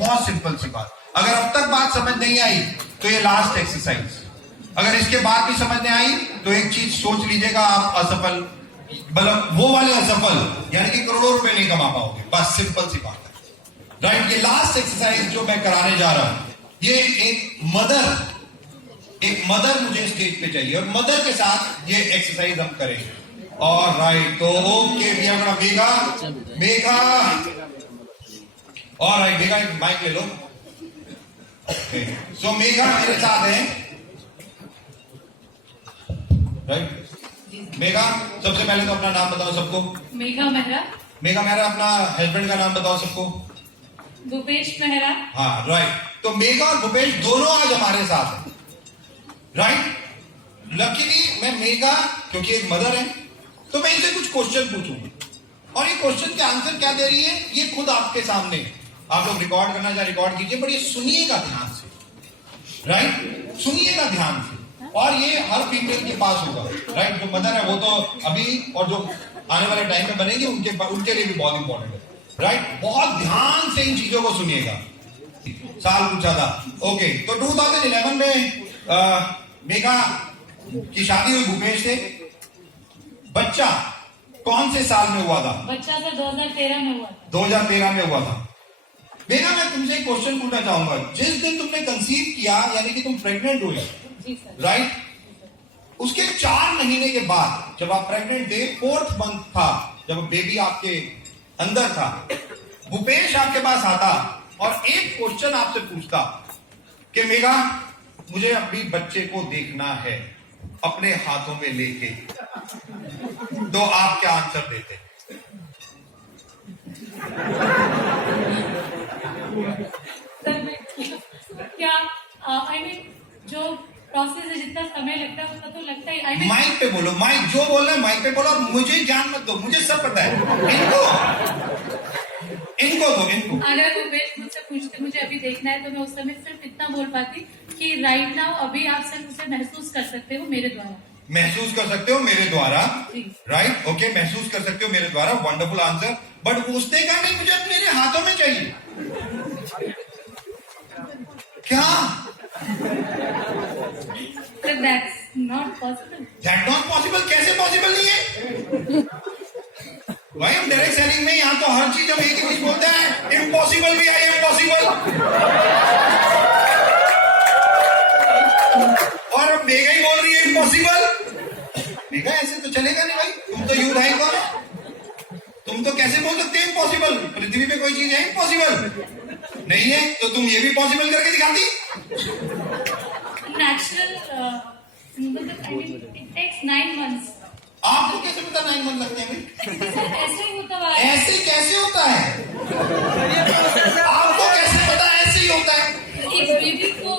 बहुत सिंपल सी बात। अगर अब तक बात समझ नहीं आई तो ये लास्ट एक्सरसाइज, अगर इसके बाद भी समझ नहीं आई तो एक चीज सोच लीजिएगा, आप असफल, मतलब वो वाले असफल, यानी कि करोड़ों रुपए नहीं कमा पाओगे। बस सिंपल सी बात है, राइट। ये लास्ट एक्सरसाइज जो मैं कराने जा रहा हूं, ये एक मदर मुझे स्टेज पे चाहिए और मदर के साथ ये एक्सरसाइज हम करेंगे। और राइट, तो ओके मेघा, और राइट मेघा, एक माइक ले लो। सो मेघा मेरे साथ है, राइट। मेघा, सबसे पहले तो अपना नाम बताओ सबको। मेघा मेहरा। मेघा मेहरा, अपना हस्बैंड का नाम बताओ सबको। भूपेश मेहरा। हाँ राइट, तो मेघा और भूपेश दोनों आज हमारे साथ हैं, राइट। लकीली मैं मेघा, क्योंकि एक मदर है, तो मैं इनसे कुछ क्वेश्चन पूछूंगा और ये क्वेश्चन के आंसर क्या दे रही है ये खुद आपके सामने। आप लोग रिकॉर्ड करना चाहे रिकॉर्ड कीजिए, बट ये सुनिएगा ध्यान से, राइट। सुनिएगा ध्यान से, और ये हर फीमेल के पास होगा, राइट। जो मदर है वो तो अभी और जो आने वाले टाइम में बनेंगे उनके लिए भी बहुत इंपॉर्टेंट है, राइट। बहुत ध्यान से इन चीजों को सुनिएगा। साल पूछा था, ओके। तो 2011 में मेघा की शादी हुई भूपेश से। बच्चा कौन से साल में हुआ था? बच्चा तो 2013 में हुआ था। 2013 में हुआ था। मेघा, मैं तुमसे एक क्वेश्चन पूछना चाहूंगा। जिस दिन तुमने कंसीव किया, यानी कि तुम प्रेग्नेंट हुए, राइट, उसके 4 महीने के बाद जब आप प्रेग्नेंट थे, 4th मंथ था, जब बेबी आपके अंदर था, भूपेश आपके पास आता और एक क्वेश्चन आपसे पूछता कि मेघा, मुझे अभी बच्चे को देखना है अपने हाथों में लेके, तो आप क्या आंसर देते? क्या आई मीन जो प्रोसेस है, जितना समय लगता है उतना तो लगता ही। माइक पे बोलो, माइक जो बोल रहे हैं माइक पे बोलो। मुझे ज्ञान मत दो, मुझे सब पता है। इनको दो। अगर भूपेश मुझसे पूछते मुझे अभी देखना है, तो मैं उस समय सिर्फ इतना बोल पाती कि राइट नाउ, अभी आप सिर्फ उसे महसूस कर सकते हो मेरे द्वारा। महसूस कर सकते हो मेरे द्वारा, राइट, ओके। महसूस कर सकते हो मेरे द्वारा, वंडरफुल आंसर। बट पूछते का नहीं, मुझे मेरे हाथों में चाहिए। क्या? That's not possible. That's not possible? कैसे पॉसिबल नहीं है भाई? हम डायरेक्ट सेलिंग में यहाँ तो हर चीज हम एक ही चीज बोलते हैं, इम्पॉसिबल भी है, इम्पॉसिबल। और अब मेघा ही बोल रही है इम्पॉसिबल। मेघा, ऐसे तो चलेगा नहीं भाई, तुम तो यूथ है कौन, तुम तो कैसे बोल सकते हो इम्पॉसिबल? पृथ्वी पे कोई चीज है इम्पॉसिबल नहीं है, तो तुम ये भी पॉसिबल करके दिखाती। Natural, I mean it takes 9 months। आपको कैसे पता 9 मंथ लगते हैं भाई? ऐसे ही होता है। ऐसे कैसे होता है? आपको कैसे पता ऐसे ही होता है? एक बेबी को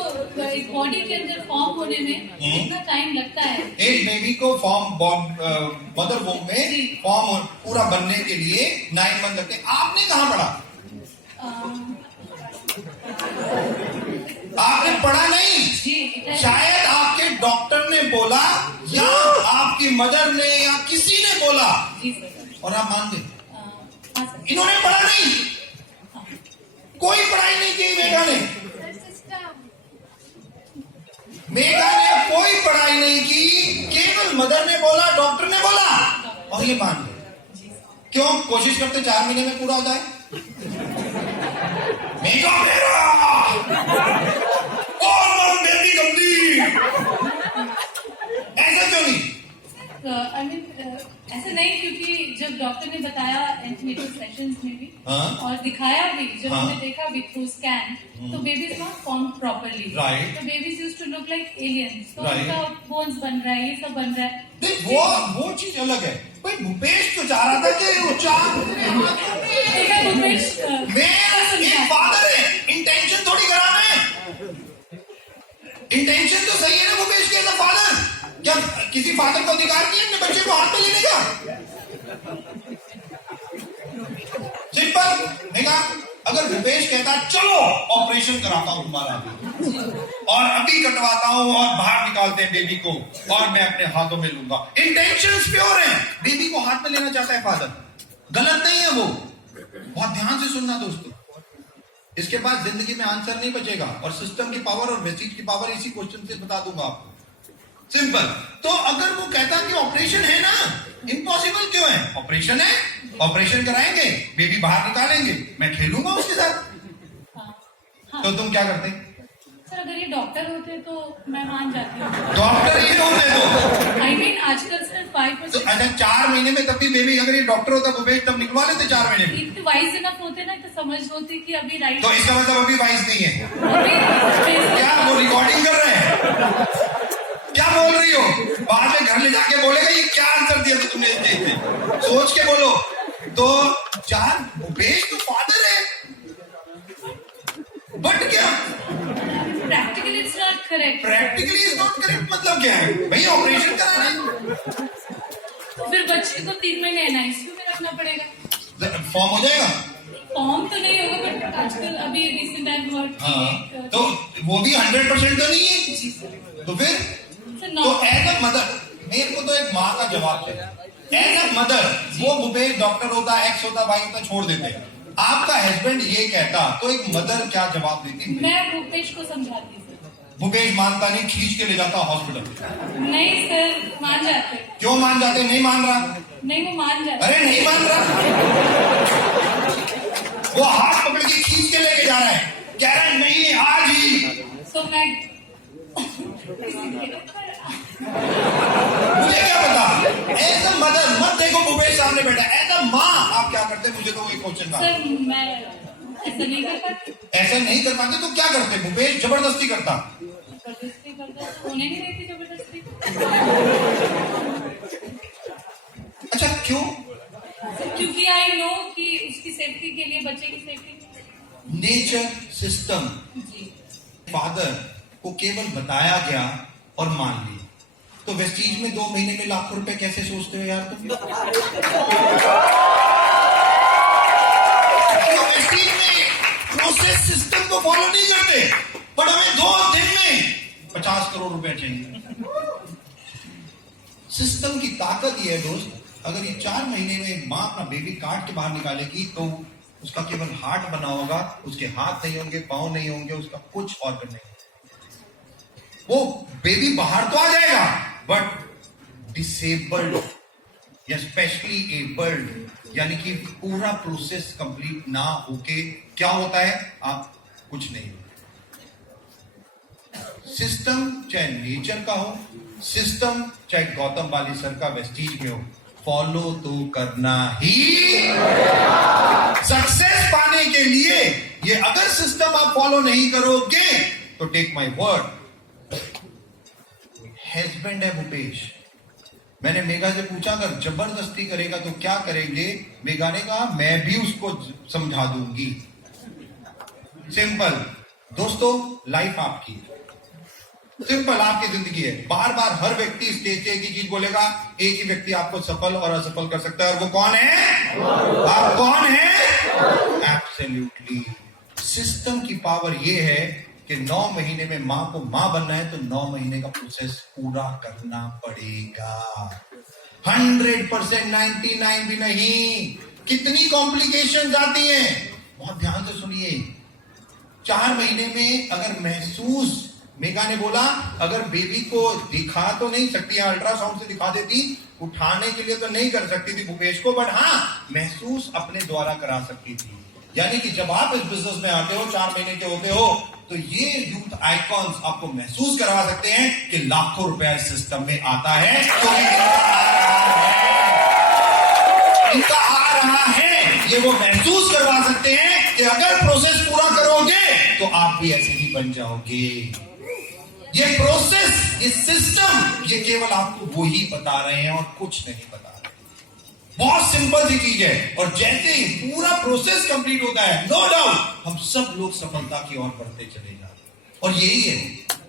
एक बॉडी के अंदर फॉर्म होने में कितना टाइम लगता है? एक बेबी को मदर वोम में फॉर्म पूरा बनने के लिए 9 मंथ लगते हैं। आपने कहाँ पढ़ा? आपने पढ़ा नहीं, शायद आपके डॉक्टर ने बोला या आपकी मदर ने या किसी ने बोला और आप मान गए। इन्होंने पढ़ा नहीं, कोई पढ़ाई नहीं की मेघा ने। मेघा ने कोई पढ़ाई नहीं की, केवल मदर ने बोला, डॉक्टर ने बोला और ये मान गए। क्यों? कोशिश करते 4 महीने में पूरा होता है। मेघा मेरा और बेबी गंदी, ऐसा क्यों नहीं? आई मीन ऐसे नहीं, क्योंकि जब डॉक्टर ने बताया एंटीनेटल सेशंस में भी और दिखाया भी, जब हमने देखा भी थ्रू स्कैन, तो baby is not form properly, तो babies used to look like aliens. तो उनका बोन्स बन रहा है, ये सब बन रहा है। वो चीज अलग है। भाई भूपेश तो चाह रहा था कि वो भूपेश एक फादर है, इंटेंशन थोड़ी खराब है। इंटेंशन तो सही है ना भूपेश के, एज अ फादर। क्या किसी फादर को अधिकार नहीं है अपने बच्चे को हाथ में लेने का? सिंपल। मेघा, अगर भूपेश कहता चलो ऑपरेशन कराता हूं तुम्हारा और अभी कटवाता हूं और बाहर निकालते हैं बेबी को और मैं अपने हाथों में लूंगा, इंटेंशंस प्योर हैं। बेबी को हाथ में लेना चाहता है फादर, गलत नहीं है वो। बहुत ध्यान से सुनना दोस्तों, इसके बाद जिंदगी में आंसर नहीं बचेगा, और सिस्टम की पावर और वेस्टीज की पावर इसी क्वेश्चन से बता दूंगा आपको, सिंपल। तो अगर वो कहता कि ऑपरेशन है ना, इम्पॉसिबल क्यों है? ऑपरेशन है, ऑपरेशन कराएंगे, बेबी बाहर निकालेंगे, मैं खेलूंगा उसके साथ। हाँ। तो तुम क्या करते? सर अगर ये डॉक्टर होते तो मैं मान जाती हूँ। डॉक्टर ये होते तो आई मीन आजकल सिर्फ 5%। तो अच्छा 4 महीने में तब भी बेबी, अगर ये डॉक्टर होता भूपेश तब निकलवा लेते 4 महीने में। इतने वाइज इनफ होते ना, तो समझ होती कि अभी राइट। तो इसका मतलब अभी वाइस नहीं है अभी क्या? वो रिकॉर्डिंग कर रहे हैं, क्या बोल रही हो? बाद में घर ले जाके बोलेगा ये क्या आंसर दिया था तुमने स्टेज पे, सोच के बोलो। तो 4 भूपेश तो फादर है, बट क्या practically it's not correct. Practically is not correct मतलब क्या है भाई? ऑपरेशन कराना है तो फिर बच्चे को 3 महीने एनआईसीयू में रखना पड़ेगा। फॉर्म हो जाएगा। फॉर्म तो नहीं होगा, बट आजकल अभी रिसेंट टाइम हाँ, तो वो भी 100% तो नहीं है। जी सर। तो फिर तो एज अ मदर मेरे को तो एक माँ का जवाब चाहिए। एज अ मदर वो भूपेश डॉक्टर होता, एक्स होता, वाई होता, छोड़ देते। आपका हस्बैंड ये कहता तो एक मदर क्या जवाब देती? मैं भूपेश को समझाती सर। भूपेश मानता नहीं, खींच के ले जाता हॉस्पिटल। नहीं सर मान जाते। क्यों मान जाते? नहीं मान रहा। नहीं वो मान जाते। अरे नहीं मान रहा, वो हाथ पकड़ के खींच के लेके जा रहा है, कह रहा है नहीं आज ही। तो मैं मुझे क्या पता? एज अ मदर मत देखो भूपेश सामने बैठा, एज अ माँ आप क्या करते? मुझे तो वही क्वेश्चन था। सर मैं ऐसा नहीं कर पाती। ऐसा नहीं कर पाते तो क्या करते? भूपेश जबरदस्ती करता। जबरदस्ती करता तो होने नहीं देती जबरदस्ती। अच्छा क्यों? क्योंकि आई नो कि उसकी सेफ्टी के लिए, बच्चे की सेफ्टी। नेचर सिस्टम जी फादर को केवल बताया गया और मान लिया। तो वेस्टीज में 2 महीने में लाखों रुपए कैसे सोचते हो यार तुम? तो वेस्टीज में प्रोसेस सिस्टम को फॉलो नहीं करते, पर हमें 2 दिन में 50 करोड़ रुपए चाहिए। सिस्टम की ताकत ये है दोस्त, अगर ये 4 महीने में माँ अपना बेबी काट के बाहर निकालेगी तो उसका केवल हार्ट बना होगा, उसके हाथ नहीं होंगे, पांव नहीं होंगे, उसका कुछ ऑर्गन नहीं। वो बेबी बाहर तो आ जाएगा बट डिसेबल्ड या स्पेशली एबल्ड, यानी कि पूरा प्रोसेस कंप्लीट ना होके क्या होता है? आप कुछ नहीं। सिस्टम चाहे नेचर का हो, सिस्टम चाहे गौतम बाली सर का वेस्टीज में हो, फॉलो तो करना ही सक्सेस पाने के लिए। ये अगर सिस्टम आप फॉलो नहीं करोगे तो टेक माय वर्ड, हस्बैंड है भूपेश। मैंने मेघा से पूछा अगर जबरदस्ती करेगा तो क्या करेंगे? मेघा ने कहा मैं भी उसको समझा दूंगी। सिंपल दोस्तों, लाइफ आपकी सिंपल आपकी जिंदगी है। बार बार हर व्यक्ति स्टेज से एक ही चीज बोलेगा, एक ही व्यक्ति आपको सफल और असफल कर सकता है, और वो कौन है? आप कौन है? एब्सोल्युटली सिस्टम की पावर ये है कि 9 महीने में मां को मां बनना है तो 9 महीने का प्रोसेस पूरा करना पड़ेगा। 100%, 99 भी नहीं। कितनी कॉम्प्लिकेशन आती हैं, बहुत ध्यान से सुनिए। 4 महीने में अगर महसूस, मेघा ने बोला अगर बेबी को दिखा तो नहीं सकती, अल्ट्रासाउंड से दिखा देती, उठाने के लिए तो नहीं कर सकती थी भूपेश को, बट हाँ महसूस अपने द्वारा करा सकती थी। यानी कि जब आप इस बिजनेस में आते हो, 4 महीने के होते हो, तो ये यूथ आइकॉन्स आपको महसूस करवा सकते हैं कि लाखों रुपया इस सिस्टम में आता है, क्योंकि इनका आ रहा है। ये वो महसूस करवा सकते हैं कि अगर प्रोसेस पूरा करोगे तो आप भी ऐसे ही बन जाओगे। ये प्रोसेस, ये सिस्टम, ये केवल आपको वो ही बता रहे हैं और कुछ नहीं बता रहे। बहुत सिंपल सी चीज है, और जैसे ही पूरा प्रोसेस कंप्लीट होता है, नो डाउट हम सब लोग सफलता की ओर बढ़ते चले जाते हैं। और यही है,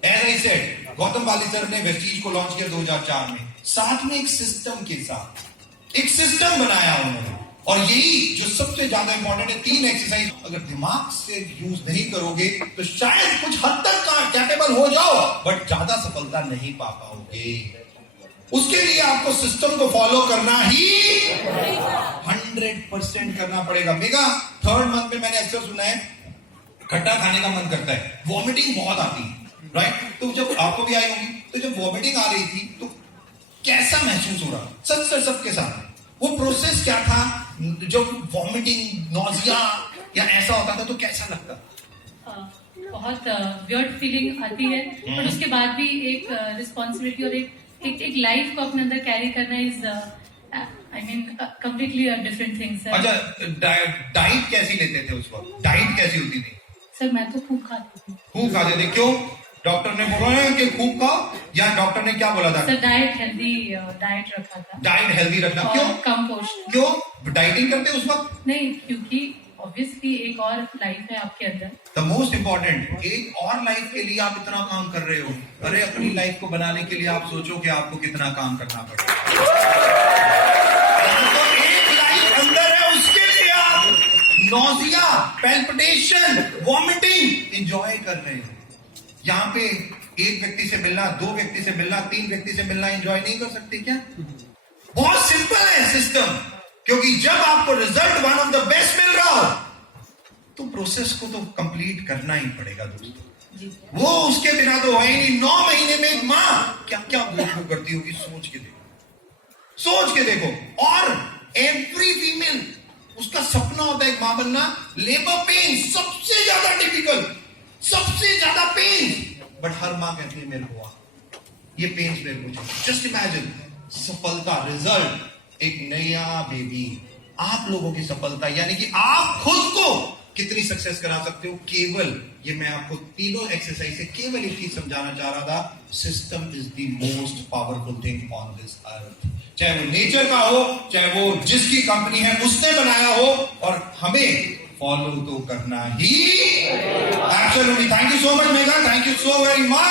as I said, Gautam Bali sir ने वेस्टीज को लॉन्च किया 2004 में, साथ में एक सिस्टम के साथ एक सिस्टम बनाया उन्होंने। और यही जो सबसे ज्यादा इंपॉर्टेंट है, 3 एक्सरसाइज अगर दिमाग से यूज नहीं करोगे तो शायद कुछ हद तक कैपेबल हो जाओ, बट ज्यादा सफलता नहीं पा पाओगे। उसके लिए आपको सिस्टम को फॉलो करना ही 100% करना पड़ेगा। मेगा 3rd मंथ में मैंने अक्सर सुना है खट्टा खाने का मन करता है, वॉमिटिंग बहुत आती है, राइट? तो जब आपको भी आई होगी, तो जब वॉमिटिंग आ रही थी तो कैसा महसूस हो रहा? सच सबके साथ वो प्रोसेस क्या था? जब वॉमिटिंग, नॉजिया या ऐसा होता था तो कैसा लगता? बहुत वियर्ड फीलिंग आती है, पर उसके बाद भी एक रिस्पॉन्सिबिलिटी और एक लाइफ को अपने अंदर कैरी करना is I mean completely different thing sir. अच्छा, डाइट कैसी लेते थे उस वक्त? डाइट कैसी होती थी? सर मैं तो खूब खाती थी। खूब खाते थे? क्यों? डॉक्टर ने बोला है कि खूब खाओ, या डॉक्टर ने क्या बोला था? सर डाइट हेल्दी डाइट रखा था। डाइट हेल्दी रखना। क्यों? कम पोषण। क्यों डाइटिंग करते उस वक्त? नहीं, क्योंकि ऑब्वियसली एक और लाइफ है आपके अंदर। द मोस्ट इम्पोर्टेंट, एक और लाइफ के लिए आप इतना काम कर रहे हो। अरे अपनी लाइफ को बनाने के लिए आप सोचो कि आपको कितना काम करना पड़ेगा। तो एक लाइफ अंदर है, उसके लिए आप नॉजिया, पैल्पिटेशन, वॉमिटिंग एंजॉय कर रहे हो। यहाँ पे एक व्यक्ति से मिलना, 2 व्यक्ति से मिलना, 3 व्यक्ति से मिलना एंजॉय नहीं कर सकते क्या? बहुत सिंपल है सिस्टम, क्योंकि जब आपको result one of the best मिल रहा हो तो प्रोसेस को तो कंप्लीट करना ही पड़ेगा दोस्तों। वो उसके बिना तो है ही नहीं। 9 महीने में एक माँ क्या क्या वो करती होगी, सोच के देखो, सोच के देखो। और एवरी फीमेल, उसका सपना होता है एक माँ बनना। लेबर पेन सबसे ज्यादा टिपिकल, सबसे ज्यादा पेन, बट हर माँ कहती है मेरे को ये पेन मेरे को चाहिए। जस्ट इमेजिन, सफलता, रिजल्ट, एक नया बेबी, आप लोगों की सफलता, यानी कि आप खुद को कितनी सक्सेस करा सकते हो। केवल ये मैं आपको तीनों एक्सरसाइज से केवल एक चीज समझाना चाह रहा था, system is the most powerful thing on this earth. चाहे वो नेचर का हो, चाहे वो जिसकी कंपनी है उसने बनाया हो, और हमें फॉलो तो करना ही। Absolutely. Thank you so much Megha, thank you so very much.